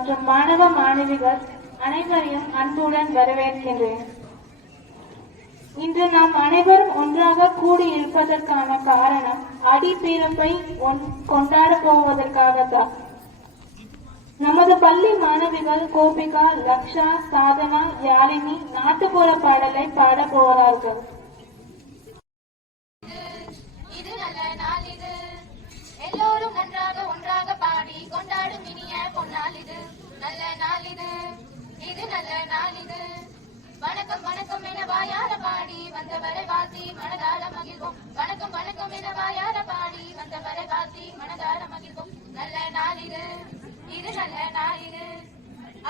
மற்றும் மாணவ மாணவிகள் அனைவரையும் அன்புடன் வரவேற்கின்றேன். இன்று நாம் அனைவரும் ஒன்றாக கூடியிருப்பதற்கான காரணம் ஆடிப்பெருப்பை கொண்டாட போவதற்காகத்தான். நமது பள்ளி மாணவிகள் கோபிகா, லக்ஷா, சாதனா, யாழினி நாட்டுப்புற பாடலை பாட போகிறார்கள். எல்லோரும் நன்றாக ஒன்றாக பாடி கொண்டாடும் இனிய பொன்னாள் இது. நல்ல நாள் இது, இது நல்ல நாள் இது. வணக்கம் வணக்கம் என வாயார பாடி வந்தவரை வாழ்த்தி மனதார மகிழ்வோம். வணக்கம் வணக்கம் என வாயார பாடி வந்தவரை வாழ்த்தி மனதார மகிழ்வோம். நல்ல நாள் இது, இது நல்ல நாள் இது.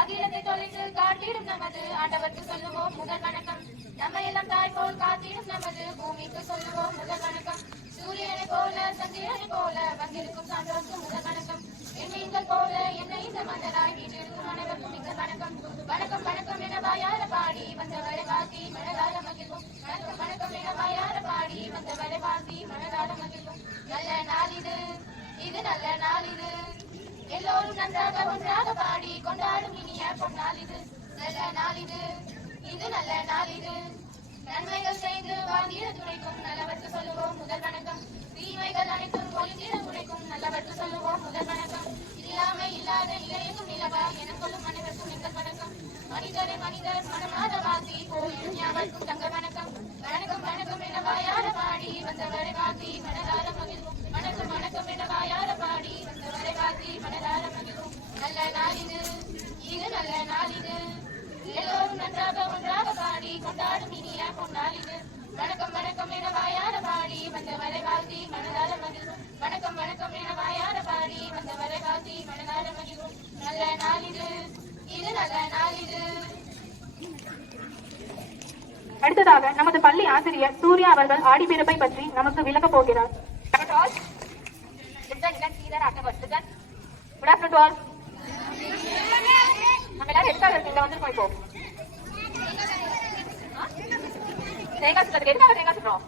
அகிலத்தை தொலைத்து காட்டிடும் நமது ஆண்டவருக்கு சொல்லுவோம் முதல் வணக்கம். நம்ம எல்லாம் தாய் போல் காத்திடும் நமது பூமிக்கு சொல்லுவோம் முதல் வணக்கம். சூரியனை போல சந்திரனை போல வந்திருக்கும் சான்றோருக்கு முதல் வணக்கம். எண்ணெய்கள் போல என்னை இந்த மன்னராய் வீட்டிற்கும் அனைவருக்கும் மிக வணக்கம். வணக்கம் வணக்கம் என வாயார பாடி வந்தவரை வாழ்த்தி மனதார மகிழ்வோம். வணக்கம் வணக்கம் என வாயார பாடி வந்தவரை வாழ்த்தி மனதார மகிழ்வோம். நல்ல நாள் இது, இது நல்ல நாள் இது. எல்லோரும் நன்றாக ஒன்றாக பாடி கொண்டாடும் இனிய பொன்னாள் இது. நல்ல நாள் இது, இது நல்ல நாள் இது. நன்மைகள் செய்து வாழ்ந்திட துணைக்கும் நல்லவர்க்கு சொல்லுவோம் முதல் வணக்கம். தீமைகள் அனைத்தும் ஒளிந்திட துணைக்கும் நல்லவர்க்கு சொல்லுவோம் முதல் வணக்கம். இல்லாமை இல்லாத நிலையக்கும் நிலவா என சொல்லும் அனைவருக்கும் எங்கள் வணக்கம். மனிதரை மனிதர் மனமாத வாழ்த்தி போயிடும் யாவருக்கும் தங்க வணக்கம். வணக்கம் வணக்கம் என வாயார பாடி வந்தவரை வாழ்த்தி மனதார மகிழ்வோம். வணக்கம் வணக்கம் என வாயார பாடி வந்தவரை வாழ்த்தி மனதார மகிழ்வோம். நல்ல நாள் இது, இது நல்ல நாள் இது. எல்லோரும் நன்றாக ஒன்றாக பாடி கொண்டாடும் இனிய பொன்னாள் இது. வணக்கம் வணக்கம் என வாயார பாடி வந்தவரை வாழ்த்தி மனதார மகிழ்வோம். வணக்கம் வணக்கம் என வாயார பாடி வந்தவரை வாழ்த்தி மனதார மகிழ்வோம். நல்ல நாள் இது, இது நல்ல நாள் இது. அடுத்ததாக நமது பள்ளி ஆசிரியர் சூர்யா அவர்கள் ஆடிப்பெருப்பை பற்றி நமக்கு விளக்க போகிறார். நம்ம எல்லாரும் எதுக்காக இருக்கீங்க வந்துருக்கோம். இப்போ தேங்காய் சுத்துறதுக்கு எதுக்காக தேங்காய் சுத்துறோம்?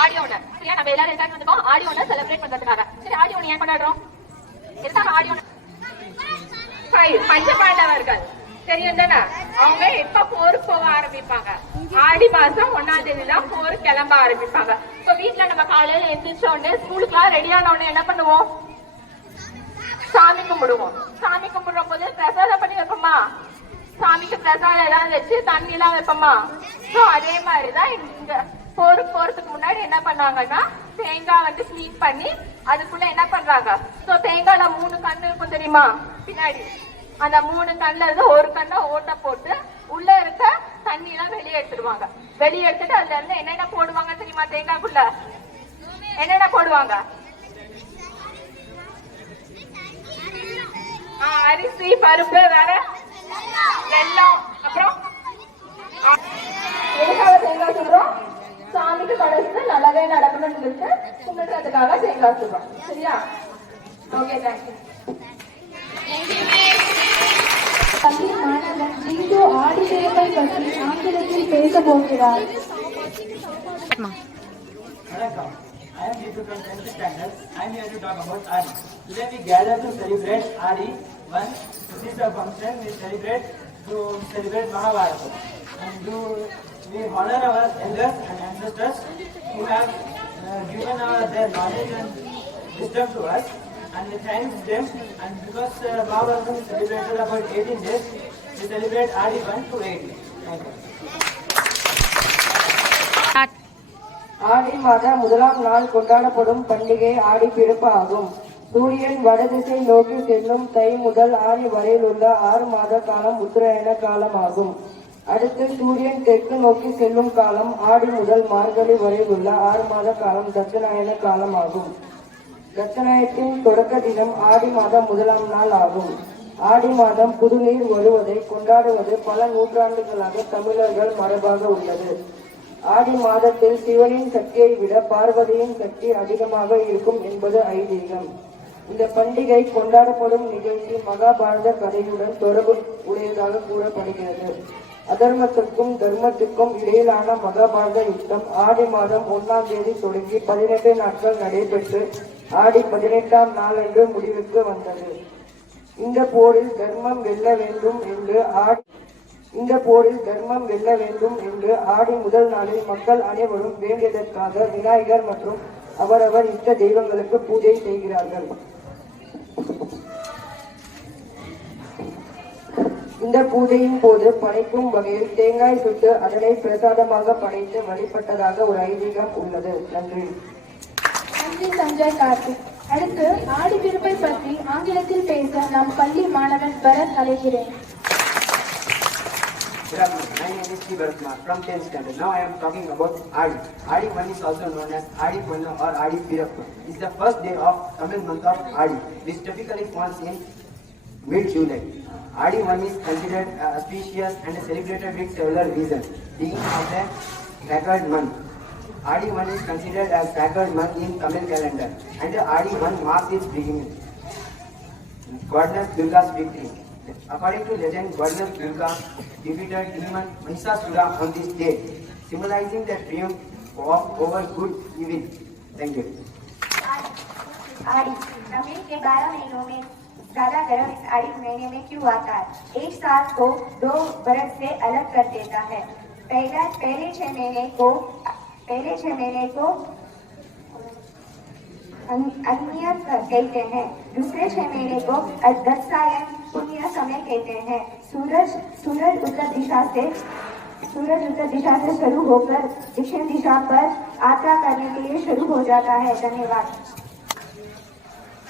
ஆடியோன சரியா? நம்ம எல்லாரும் எதுக்காக வந்துருக்கோம்? ஆடியோன செலிப்ரேட் பண்றதுக்காக. சரி, ஆடியோன ஏன் கொண்டாடுறோம்? எதுக்காக ஆடியோன? பஞ்ச பாண்டவர்கள் தெரியும் தானே? அவங்க எப்ப போருக்கு போக ஆரம்பிப்பாங்க? ஆடி மாசம் 1ஆம் தேதி தான் போருக்கு கிளம்ப ஆரம்பிப்பாங்க. இப்ப வீட்டுல நம்ம காலையில எந்திரிச்ச உடனே ஸ்கூலுக்குலாம் ரெடி ஆன உடனே என்ன பண்ணுவோம்? சாமி கும்பிடுவோம். சாமி கும்பிடுற போது பிரசாதம் பண்ணி வைப்போமா? சாமிக்கு பிரசாதம் எல்லாம் வச்சு தண்ணி எல்லாம் வைப்போமா? சோ அதே மாதிரிதான் இங்க போருக்கு போறதுக்கு முன்னாடி என்ன பண்ணாங்கன்னா தேங்காய் வந்து கிளீன் பண்ணி அதுக்குள்ள என்ன பண்றாங்க? சோ தேங்காய்ல 3 கண்ணு இருக்கும் தெரியுமா? பின்னாடி அந்த 3 கண்ணுல இருந்து ஒரு கண்ணை ஓட்ட போட்டு உள்ள இருக்க தண்ணி எல்லாம் வெளியே எடுத்துடுவாங்க. வெளியே எடுத்துட்டு அதுல இருந்து என்னென்ன போடுவாங்க தெரியுமா? தேங்காய்க்குள்ள என்னென்ன போடுவாங்க? அரிசி, பருப்பு, வேற வெல்லம், அப்புறம் எதுக்காக தேங்காய் சொல்றோம்? சாமிக்கு கடைசி நல்லாவே நடக்கணும்னு சொல்லிட்டு கும்பிடுறதுக்காக தேங்காய் சொல்றோம். சரியா? Okay, thank you. பள்ளி மாணவன் ஜிந்து ஆடிப்பெருப்பை பற்றி ஆங்கிலத்தில் பேச போகிறார். Vanakkam. I am Deepu from 10th standard. I am here to talk about Adi. Today we gather to celebrate Adi. This is a function we celebrate to celebrate Mahabharata. And we honor our elders and ancestors who have given their knowledge and wisdom to us. And we thank them. And because Mahabharata is celebrated about 18 days, we celebrate Adi 1 to 8. Thank you. ஆடி மாத 1ஆம் நாள் கொண்டாடப்படும் பண்டிகை ஆடிப்பெருப்பு ஆகும். சூரியன் வடதிசை நோக்கி செல்லும் தை முதல் ஆடி வரையில் உள்ள 6 மாத காலம் உத்தராயண காலம் ஆகும். அடுத்து சூரியன் தெற்கு நோக்கி செல்லும் காலம் ஆடி முதல் மார்கழி வரையில் உள்ள 6 மாத காலம் தட்சிணாயன காலம் ஆகும். தட்சிணாயத்தின் தொடக்க தினம் ஆடி மாதம் 1ஆம் நாள் ஆகும். ஆடி மாதம் புதுநீர் வருவதை கொண்டாடுவது பல நூற்றாண்டுகளாக தமிழர்கள் மரபாக உள்ளது. ஆடி மாதத்தில் சிவனின் சக்தியை விட பார்வதியின் சக்தி அதிகமாக இருக்கும் என்பது ஐதீகம். இந்த பண்டிகை கொண்டாடப்படும் நிகழ்ச்சி மகாபாரத கதையுடன் தொடர்பு உடையதாக கூறப்படுகிறது. அதர்மத்திற்கும் தர்மத்திற்கும் இடையிலான மகாபாரத யுத்தம் ஆடி மாதம் 1ஆம் தேதி தொடங்கி 18 நாட்கள் நடைபெற்று ஆடி 18ஆம் நாளன்று முடிவுக்கு வந்தது. இந்த போரில் தர்மம் வெல்ல வேண்டும் என்று ஆடி முதல் நாளில் மக்கள் அனைவரும் வேண்டியதற்காக விநாயகர் மற்றும் அவரவர் இஷ்ட தெய்வங்களுக்கு பூஜை செய்கிறார்கள். இந்த பூஜையின் போது படைக்கும் வகையில் தேங்காய் சுட்டு அதனை பிரசாதமாக படைத்து வழிபட்டதாக ஒரு ஐதீகம் உள்ளது. நன்றி. நன்றி சஞ்சய் கார்த்திக். அடுத்து ஆடி பிறப்பை பற்றி ஆங்கிலத்தில் பேச நம் பள்ளி மாணவன் பரத் அழைக்கிறேன். Good afternoon. My name is Sri Bharat Kumar from 10th standard. Now I am talking about Adi. Adi 1 is also known as Adi Pannu or Adi Pirappu. It's the first day of Tamil month of Adi, which typically falls in mid-July. Adi 1 is considered auspicious and celebrated with several reasons. Beginning of the sacred month. Adi 1 is considered as sacred month in Tamil calendar, and Adi 1 marks its beginning. Goddess Durga's victory. According to legend, Goddess Durga defeated demon Mahishasura on this day, symbolizing the triumph over good evil. Thank you. आड़ी तमिल के 12 महीनों में ज्यादा गर्म इस आड़ी महीने में क्यों आता है? एक साल को 2 बरस से अलग कर देता है। पहले 6 महीने को अन्य कहते हैं, दूसरे 6 महीने को अध्यक्षायन पुण्य समय कहते हैं। सूरज उत्तर दिशा से शुरू होकर दक्षिण दिशा पर यात्रा करने के लिए शुरू हो जाता है। धन्यवाद।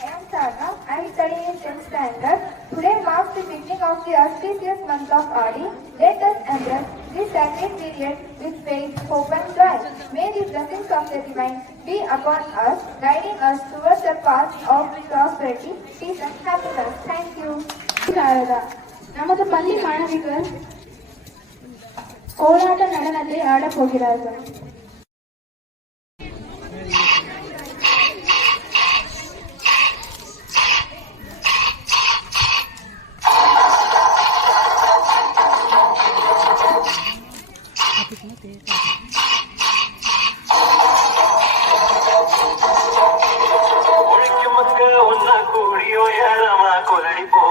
I am Sarna. I am studying in 10th standard. Today marks the beginning of the auspicious month of Adi. Let us embrace this sacred period with faith, hope and joy. May the blessings of the divine be upon us, guiding us towards the path of prosperity, peace and happiness. Thank you. Saradha, நமது பள்ளி மாணவிகள் கோலாட்ட நடனத்தை ஆடப் போகிறார்கள். ஒன்னா கூடியோ ஏழமா கொலடி போ